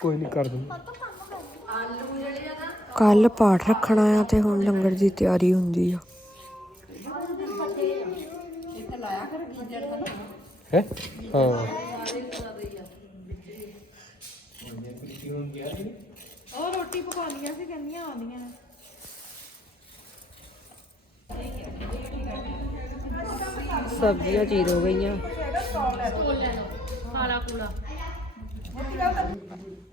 ਕੋਈ ਨਹੀਂ ਕਰ ਦੂੰਗਾ ਕੱਲ ਪਾਠ ਰੱਖਣਾ ਆ ਤੇ ਹੁਣ ਲੰਗਰ ਦੀ ਤਿਆਰੀ ਹੁੰਦੀ ਆ। ਹੈ? ਹਾਂ। ਉਹ ਰੋਟੀ ਪਕਾਉਣੀਆਂ ਸੀ ਕਹਿੰਦੀਆਂ ਆਉਂਦੀਆਂ ਨੇ। ਸਬਜ਼ੀਆਂ ਚੀਰ ਹੋ ਗਈਆਂ। ਖਾਲਾ ਕੂਲਾ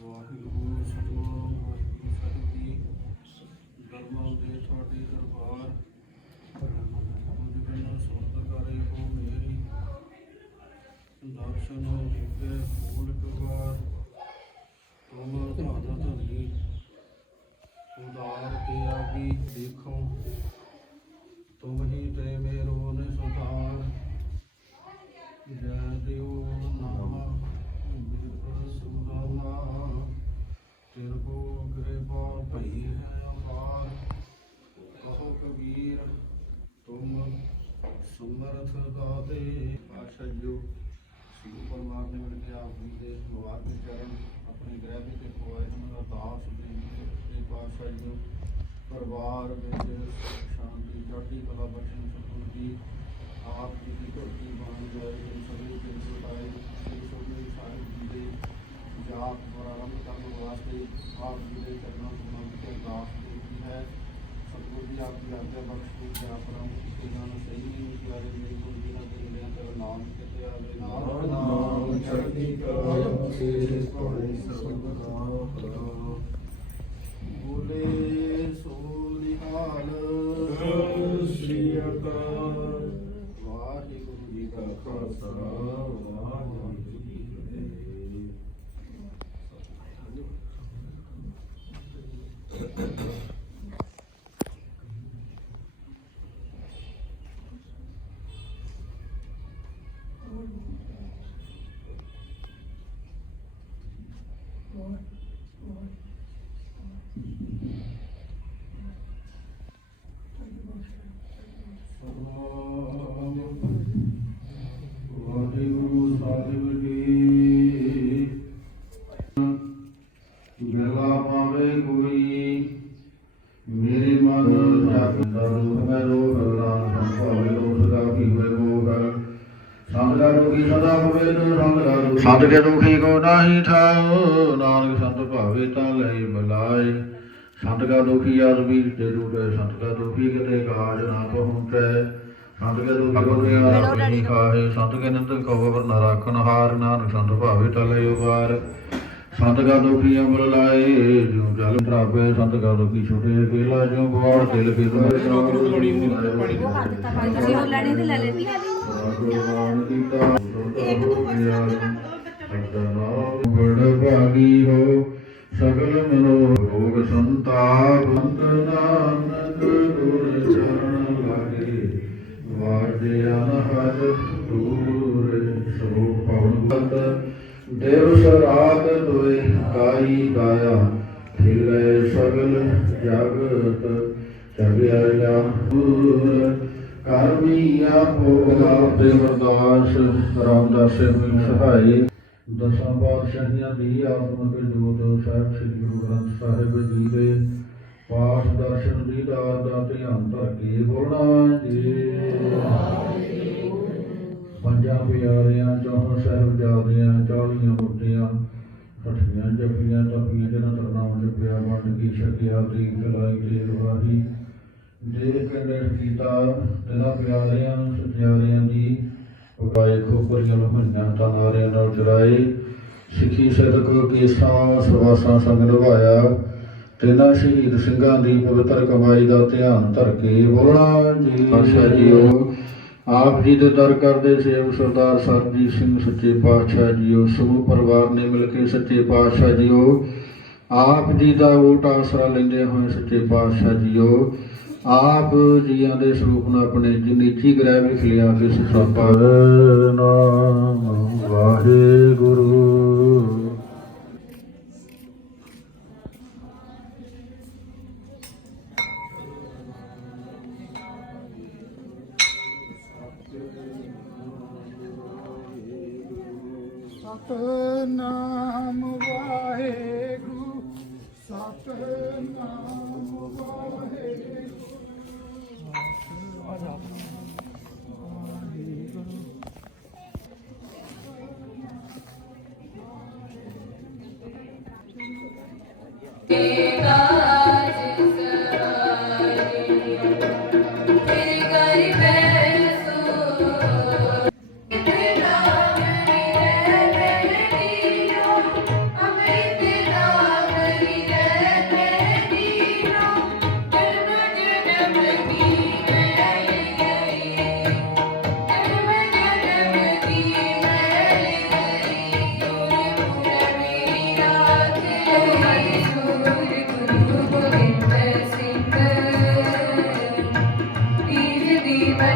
ਵਾਹਿਗੁਰੂ ਸਤਿਨਾਮ ਵਾਹਿਗੁਰੂ ਸਾਹਿਬ ਜੀ ਦਰਮਾਂ ਦੇ ਤੁਹਾਡੇ ਦਰਬਾਰ ਕੁਝ ਬਿਨਾਂ ਸੁਣਦ ਕਰੇ ਕੋ ਮੇਰੀ ਦਰਸ਼ਨ ਜਿਵੇ ਫੂਲ ਕਵਾਰ ਤੁਮ ਧਨ ਧਨੀ ਉਦਾਰ ਕੇ ਆਗੀ ਦੇਖੋ ਤੁਮ ਹੀ ਤੇ ਮੇਰੋ ਨੇ ਸੁਧਾਰ ਜੈ ਨਾਮ ਬਿਰਖ ਸੁਦਾਮਾ। ਤੇਰੇ ਕੋ ਕਿਰਪਾ ਭਈ ਹੈ ਅਪਾਰ। ਕਹੋ ਕਬੀਰ, ਤੁਮ ਸਮਰਥ ਦਾਤੇ। ਆਸ਼ਾ ਸ੍ਰੀ ਪਰਮਾਰ ਨੇ ਮਿਲ ਕੇ ਆਪ ਜੀ ਦੇ ਮੁਬਾਰਕ ਚਰਨ ਆਪਣੇ ਗ੍ਰਹਿ ਵਿੱਚ ਹੋਏ ਹਨ ਅਰਦਾਸ ਬੇਨਤੀ ਸ੍ਰੀ ਪਾਤਸ਼ਾਹ ਜੀ ਪਰਿਵਾਰ ਵਿੱਚ ਸ਼ਾਂਤੀ ਚੜ੍ਹਦੀ ਕਲਾ ਬਖਸ਼ਣ ਸਤਿਗੁਰੂ ਜੀ ਆਪ ਜੀ ਦੀ ਧਰਤੀ ਬਣ ਜਾਏ ਤੇ ਸਭੇ ਦਿਨ ਸੁਤਾਏ ਸ੍ਰੀ ਸੋਹਣੇ ਸਾਹਿਬ ਜੀ ਦੇ ਜਾਪ ਪ੍ਰਾਰੰਭ ਕਰਨ ਵਾਸਤੇ ਆਪ ਜੀ ਦੇ ਚਰਨਾਂ ਤੋਂ ਮੰਗ ਕੇ ਅਰਦਾਸ ਬੇਨਤੀ ਹੈ ਸਤਿਗੁਰੂ ਜੀ ਆਪ ਦੀ ਆਗਿਆ ਬਖਸ਼ੋ ਕਿ ਆਪ ਰਾਮ ਕਿਸੇ ਨਾਲ ਸਹੀ ਪਿਆਰੇ ਮੇਰੇ ਗੁਰੂ ਜੀ ਨਾਲ ਦੇ ਲਿਆ ਤੇ ਨਾਮ ਕਿਤੇ ਆਵੇ ਨਾਮ ਚੜ੍ਹਦੀ ਕਲਾ ਤੇਰੇ ਕੋਲੇ ਸਰਬਦਾ ਬੋਲੇ ਸੋ ਨਿਹਾਲ ਸ੍ਰੀ ਅਕਾਲ ਵਾਹਿਗੁਰੂ ਜੀ ਕਾ ਖਾਲਸਾ ਵਾਹਿਗੁਰੂ ਜੀ ਕੀ ਫਤਿਹ ਵਾਹਿਗੁਰੂ ਸਾਹਿਬ ਜੀ ਬਿਰਲਾ ਪਾਵੇ ਸੰਤ ਤੇ ਕੇ ਦੁਖੀ ਕੋ ਨਾਹੀ ਠਾਉ ਨਾਨਕ ਸੰਤ ਭਾਵੇ ਤਾਂ ਲਈ ਬਲਾਏ। ਸੰਤ ਕਾ ਦੁਖੀ ਆਦ ਵੀਰ ਤੇ ਰੂਪੇ ਸੰਤ ਕਾ ਦੁਖੀ ਕਿਤੇ ਕਾਜ ਨਾ ਪਹੁੰਚੈ। ਸੰਤ ਕੇ ਦੁਖੀ ਕੋ ਨਹੀਂ ਖਾਏ ਸੰਤ ਕੇ ਨਿੰਦ ਕੋ ਵਰ ਨਾ ਰਾਖਨ ਹਾਰ ਨਾਨਕ ਸੰਤ ਭਾਵੇ ਤਾਂ ਲਈ ਉਬਾਰ। ਸੰਤ ਕਾ ਦੁਖੀ ਅੰਮ੍ਰਿਤ ਲਾਏ ਜੋ ਜਲ ਤਰਾਪੇ ਸੰਤ ਕਾ ਦੁਖੀ ਛੁਟੇ ਪੇਲਾ ਜੋ ਬੋੜ ਦਿਲ ਕੇ ਤੁਮੇ ਤੁਸੀਂ ਉਹ ਲੈਣੀ ਤੇ ਲੈ ਲੈਣੀ ਭਗਵਾਨ ਕੀਤਾ ਇੱਕ ਬੜ ਭਾਗੀ ਹੋ ਸਗਲ ਮਨੋ ਰੋਗ ਸੰਤਾਪ ਅੰਤ ਨਾਨਕ ਗੁਰ ਚਰਨ ਲਾਗੇ ਵਾਜੇ ਅਨਹਦ ਦੂਰ ਸੋ ਪਵਨ ਦੇਵ ਸਰਾਤ ਦੋਇ ਕਾਈ ਕਾਇਆ ਖਿਲ ਸਗਲ ਜਗਤ ਚਗਿਆ ਜਾ ਦੂਰ ਕਰਮੀ ਆਪੋ ਆਪੇ ਵਰਦਾਸ ਰਾਮਦਾਸ ਮਿਲ ਸਹਾਈ। ਦਸਾਂ ਪਾਤਸ਼ਾਹੀਆਂ ਦੀ ਆਤਮਕ ਜੋਤ ਸਾਹਿਬ, ਸ੍ਰੀ ਗੁਰੂ ਗ੍ਰੰਥ ਸਾਹਿਬ ਜੀ ਦੇ ਪਾਠ ਦਰਸ਼ਨ ਦੀ ਦਾਤ ਦਾ ਧਿਆਨ ਧਰ ਕੇ ਬੋਲਣਾ ਜੀ। ਪੰਜਾਂ ਪਿਆਰਿਆਂ, ਚੌਹਾਂ ਸਾਹਿਬਜ਼ਾਦਿਆਂ, ਚਾਲੀਆਂ ਮੁਕਤੀਆਂ ਸੱਠੀਆਂ ਜਪੀਆਂ ਤਪੀਆਂ ਜਿਹਨਾਂ ਤਰਨਾਮ ਜਪਿਆ, ਵੰਡ ਕੀ ਛਕਿਆ ਦੀ ਕਲਾਈ ਦੇ ਰਵਾਹੀ ਦੇਖ ਕੇ ਕੀਤਾ ਤੇਰਾ ਪਿਆਰਿਆਂ ਸਤਿਆਰਿਆਂ ਦੀ ਉਪਾਏ ਖੋਪਰੀਆਂ ਲਮਹੀਆਂ ਤਨਾਰਿਆਂ ਨਾਲ ਜੁੜਾਏ ਸਿੱਖੀ ਸਦਕ ਕੇਸਾਂ, ਸਵਾਸਾਂ ਸੰਗ ਨਿਭਾਇਆ ਤੇਨਾ ਸ਼ਹੀਦ ਸਿੰਘਾਂ ਦੀ ਪਵਿੱਤਰ ਕਮਾਈ ਦਾ ਧਿਆਨ ਧਰ ਕੇ ਬੋਲਣਾ ਜੀ। ਆਸ਼ਾ ਜੀਓ ਆਪ ਜੀ ਦੇ ਦਰ ਕਰਦੇ ਸੇਵ ਸਰਦਾਰ ਸਰਜੀਤ ਸਿੰਘ ਸੱਚੇ ਪਾਤਸ਼ਾਹ ਜੀਓ ਸਮੂਹ ਪਰਿਵਾਰ ਨੇ ਮਿਲ ਕੇ ਸੱਚੇ ਪਾਤਸ਼ਾਹ ਜੀਓ ਆਪ ਜੀ ਦਾ ਓਟ ਆਸਰਾ ਲੈਂਦੇ ਹੋਏ ਸੱਚੇ ਪਾਤਸ਼ਾਹ ਜੀਓ ਆਪ ਜੀਆਂ ਦੇ ਸਰੂਪ ਨੂੰ ਆਪਣੇ ਨੀਚੀ ਗ੍ਰਹਿ ਵਿੱਚ ਲਿਆ ਕੇ ਸੁਸਾਪਰ ਨਾਮ ਵਾਹਿਗੁਰੂ। ਸਤਨਾਮ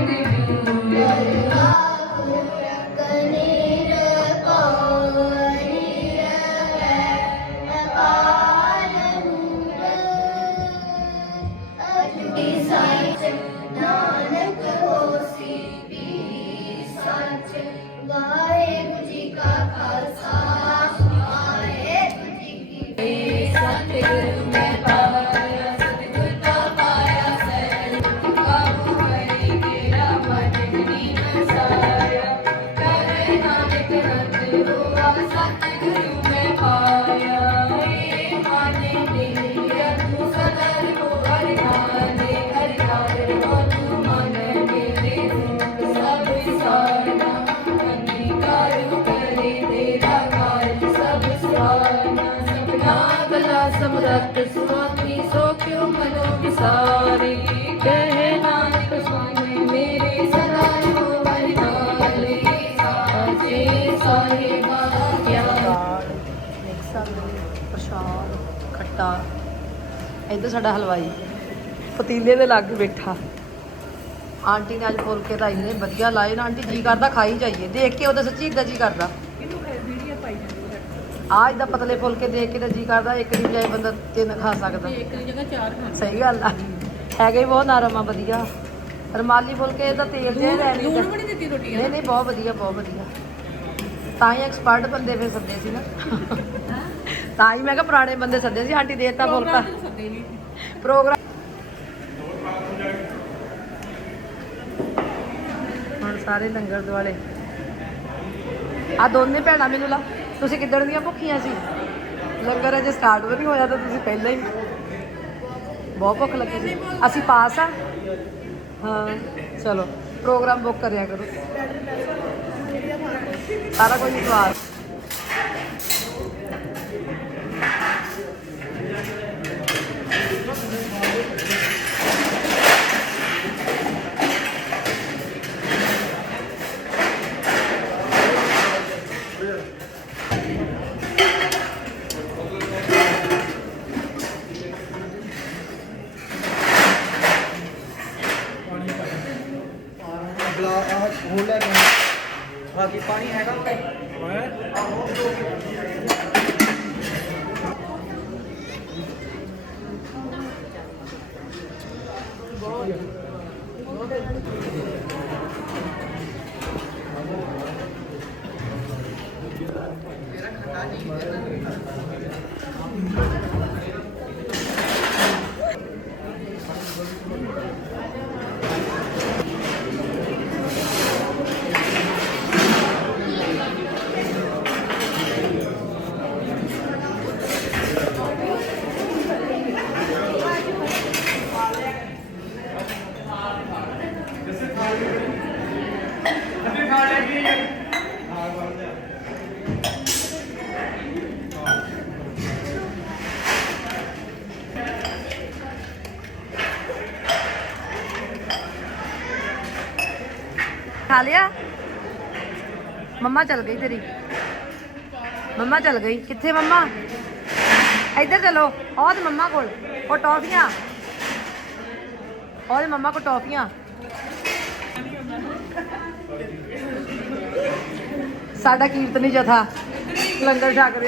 ਨਾਨਕ ਗਲਾ ਸੁਆਮੀ, ਸੋ ਕਿਉ ਮਨੋ ਵਿਸਾਰੀ ਕਹੇ ਨਾਨਕ ਸੁਣੇ ਮੇਰੇ ਸਦਾ ਰਹੋ ਹਰਿ ਸਾਚੇ ਸਾਹਿਬਾ ਮਿਕਸਰ ਪ੍ਰਸ਼ਾਦ ਖੱਟਾ ਇੱਧਰ ਸਾਡਾ ਹਲਵਾਈ, ਪਤੀਲੇ ਦੇ ਲੱਗ ਬੈਠਾ। ਆਂਟੀ ਨੇ ਅੱਜ ਫੁਲਕੇ ਤਾਂ ਇੰਨੇ ਵਧੀਆ ਲਾਏ ਨਾ। ਆਂਟੀ ਜੀ ਕਰਦਾ, ਖਾਈ ਜਾਈਏ। ਦੇਖ ਕੇ ਉਹਦਾ ਸੱਚੀ ਇਦਾਂ ਜੀ ਕਰਦਾ। ਆ ਇਦਾਂ ਪਤਲੇ ਫੁਲਕੇ ਦੇਖ ਕੇ ਤਾਂ ਜੀ ਕਰਦਾ ਇੱਕ ਦੀ ਬਜਾਏ ਬੰਦਾ ਤਿੰਨ ਖਾ ਸਕਦਾ। ਇੱਕ ਦੀ ਜਗ੍ਹਾ ਚਾਰ ਖਾ ਸਹੀ ਗੱਲ ਆ। ਹੈਗੇ ਹੀ ਬਹੁਤ ਨਰਮ ਆ ਵਧੀਆ। ਰਮਾਲੀ ਫੁਲਕੇ ਦਾ ਤੇਲ ਜਿਹਾ ਰਹਿ ਨਹੀਂ ਲੂਣ ਬਣੀ ਦਿੱਤੀ ਰੋਟੀ ਨਹੀਂ ਨਹੀਂ ਬਹੁਤ ਵਧੀਆ ਬਹੁਤ ਵਧੀਆ। ਤਾਂ ਹੀ ਐਕਸਪਰਟ ਬੰਦੇ ਫਿਰ ਸੱਦੇ ਸੀ ਨਾ। ਤਾਂ ਹੀ ਮੈਂ ਕਿਹਾ ਪੁਰਾਣੇ ਬੰਦੇ ਸੱਦੇ ਸੀ ਆਂਟੀ ਦੇਤਾ ਫੁਲਕਾ। ਪ੍ਰੋਗਰਾਮ ਹੁਣ ਸਾਰੇ ਲੰਗਰ ਦੁਆਲੇ। ਆ ਦੋਨੇ ਭੈਣਾਂ ਮੈਨੂੰ ਲਾ। ਤੁਸੀਂ ਕਿੱਦਣ ਦੀਆਂ ਭੁੱਖੀਆਂ ਸੀ? ਲੰਗਰ ਅਜੇ ਸਟਾਰਟ ਵੀ ਨਹੀਂ ਹੋਇਆ ਤਾਂ ਤੁਸੀਂ ਪਹਿਲਾਂ ਹੀ ਬਹੁਤ ਭੁੱਖ ਲੱਗੀ ਸੀ। ਅਸੀਂ ਪਾਸ ਆ। ਹਾਂ, ਚਲੋ ਪ੍ਰੋਗਰਾਮ ਬੁੱਕ ਕਰਿਆ ਕਰੋ। ਸਾਰਾ ਕੁਝ ਸਵਾਦ ਖਾ ਲਿਆ? ਮੰਮਾ ਚਲ ਗਈ ਤੇਰੀ। ਮੰਮਾ ਚਲ ਗਈ। ਕਿੱਥੇ ਮੰਮਾ? ਇੱਧਰ ਚਲੋ। ਉਹ ਤੇ ਮੰਮਾ ਕੋਲ। ਉਹ ਟੌਫੀਆਂ। ਉਹ ਤੇ ਮੰਮਾ ਕੋਲ ਟੌਫੀਆਂ। ਸਾਡਾ ਕੀਰਤਨੀ ਜਥਾ ਲੰਗਰ ਛਕ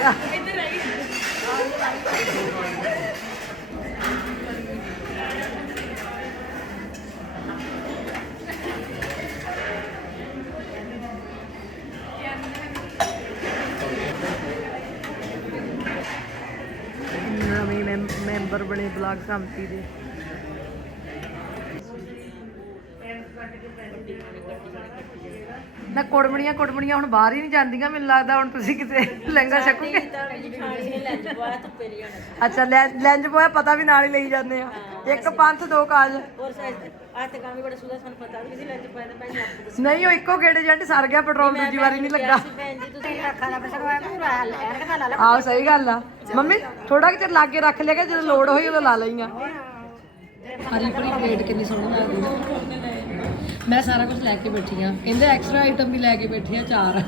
ਰਿਹਾ ਮੈਂਬਰ ਬਣੇ ਬਲਾਕ ਸੰਮਤੀ ਦੇ। ਨਾ ਕੁੜਮਣੀਆਂ ਕੁੜਮਣੀਆਂ ਹੁਣ ਬਾਹਰ ਹੀ ਨਹੀਂ ਜਾਂਦੀਆਂ ਮੈਨੂੰ ਲੱਗਦਾ ਹੁਣ ਤੁਸੀਂ ਕਿਤੇ ਲਹਿੰਗਾ ਛਕੋਗੇ ਅੱਛਾ ਲੈ- ਲੈਂਜ ਪੋਇਆ ਪਤਾ ਵੀ ਨਾਲ ਹੀ ਲਈ ਜਾਂਦੇ ਆ। ਇੱਕ ਪੰਥ ਦੋ ਕਾਜ। ਨਹੀਂ ਉਹ ਇੱਕੋ ਗੇੜੇ ਜੱਟ ਸਰ ਗਿਆ ਪੈਟਰੋਲ ਦੂਜੀ ਵਾਰੀ ਨਹੀਂ ਲੱਗਾ। ਆਹ ਸਹੀ ਗੱਲ ਆ। ਮੰਮੀ ਥੋੜਾ ਕਿ ਚਿਰ ਲਾ ਕੇ ਰੱਖ ਲਿਆ ਕਿ ਜਦੋਂ ਲੋੜ ਹੋਈ ਉਦੋਂ ਲਾ ਲਈਆਂ। ਹਰੀ ਭਰੀ ਪਲੇਟ ਕਿੰਨੀ ਸੋਹਣੀ ਲੱਗਦੀ। ਮੈਂ ਸਾਰਾ ਕੁਝ ਲੈ ਕੇ ਬੈਠੀ ਆ। ਕਹਿੰਦੇ ਐਕਸਟਰਾ ਆਈਟਮ ਵੀ ਲੈ ਕੇ ਬੈਠੀ ਆ ਚਾਰ।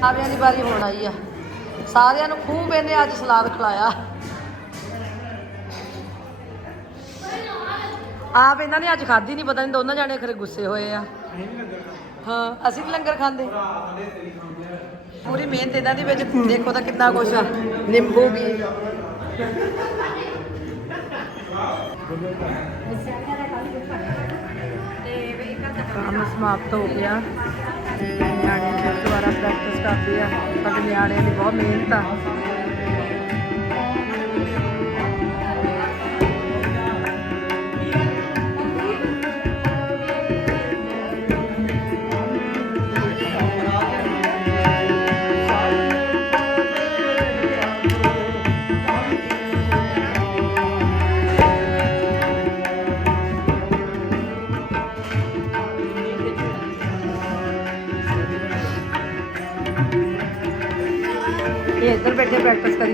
ਸਾਰਿਆਂ ਦੀ ਵਾਰੀ ਹੋਣ ਆਈ ਆ। ਸਾਰਿਆਂ ਨੂੰ ਖੂਬ ਇਹਨੇ ਅੱਜ ਸਲਾਦ ਖਿਲਾਇਆ। ਆਪ ਇਹਨਾਂ ਨੇ ਅੱਜ ਖਾਧੀ ਨਹੀਂ ਪਤਾ ਨਹੀਂ ਦੋਨਾਂ ਜਾਣੇ ਖਰੇ ਗੁੱਸੇ ਹੋਏ ਆ। ਹਾਂ ਅਸੀਂ ਵੀ ਲੰਗਰ ਖਾਂਦੇ। ਪੂਰੀ ਮਿਹਨਤ ਇਹਨਾਂ ਦੀ ਵਿੱਚ ਦੇਖੋ ਤਾਂ ਕਿੰਨਾ ਕੁਛ ਆ। ਨਿੰਬੂ ਵੀ। ਕੰਮ ਸਮਾਪਤ ਹੋ ਗਿਆ। ਤੇ ਨਿਆਣੇ ਫਿਰ ਦੁਬਾਰਾ ਪ੍ਰੈਕਟਿਸ ਕਰਦੇ ਆ। ਸਾਡੇ ਨਿਆਣਿਆਂ ਦੀ ਬਹੁਤ ਮਿਹਨਤ ਆ।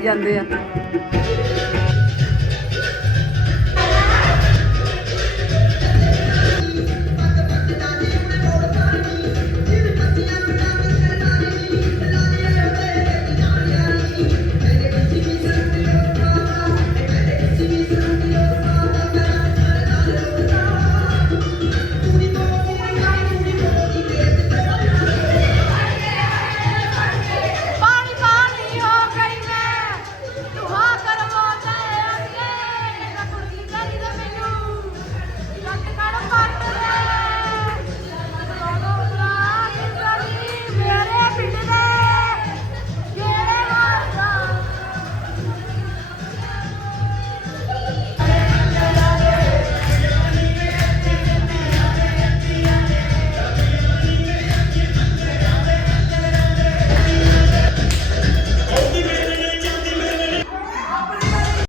ਜਾਂਦੇ ਆ।